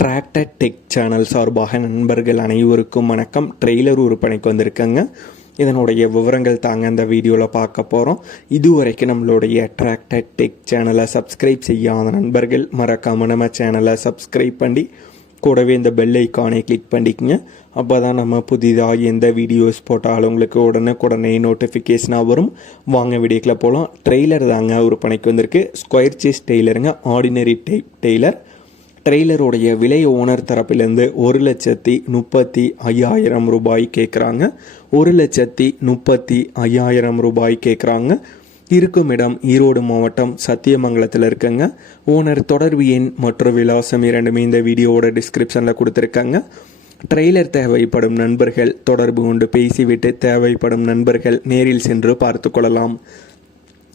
Tractor tech channel சார்பாக நண்பர்கள் அனைவருக்கும் வணக்கம். ட்ரெய்லர் விற்பனைக்கு வந்திருக்கேங்க. இதனுடைய விவரங்கள் தாங்க இந்த வீடியோவில் பார்க்க போகிறோம் இதுவரைக்கும் நம்மளுடைய டிராக்டர் டெக் சேனலை சப்ஸ்கிரைப் செய்யாத நண்பர்கள் மறக்காமல் நம்ம சேனலை சப்ஸ்கிரைப் பண்ணி கூடவே இந்த பெல் ஐக்கானை கிளிக் பண்ணிக்கங்க. அப்போ தான் நம்ம புதிதாக எந்த வீடியோஸ் போட்டாலும் உங்களுக்கு உடனுக்குடனே நோட்டிஃபிகேஷனாக வரும். வாங்க வீடியோக்கில் போகலாம் ட்ரெய்லர் தாங்க விற்பனைக்கு வந்திருக்கு. ஸ்கொயர் சீஸ் டெய்லருங்க ஆர்டினரி டைப் டெய்லர் ட்ரெய்லருடைய விலை ஓனர் தரப்பிலேருந்து ஒரு லட்சத்தி முப்பத்தி ஐயாயிரம் ரூபாய் கேட்குறாங்க ஒரு லட்சத்தி முப்பத்தி ஐயாயிரம் ரூபாய் கேட்குறாங்க இருக்கும் இடம் ஈரோடு மாவட்டம் சத்தியமங்கலத்தில் இருக்குங்க. ஓனர் தொடர்பு எண் மற்றும் விலாசம் இரண்டுமே இந்த வீடியோவோட டிஸ்கிரிப்ஷனில் கொடுத்துருக்காங்க. ட்ரெய்லர் தேவைப்படும் நண்பர்கள் தொடர்பு கொண்டு பேசிவிட்டு தேவைப்படும் நண்பர்கள் நேரில் சென்று பார்த்து கொள்ளலாம்.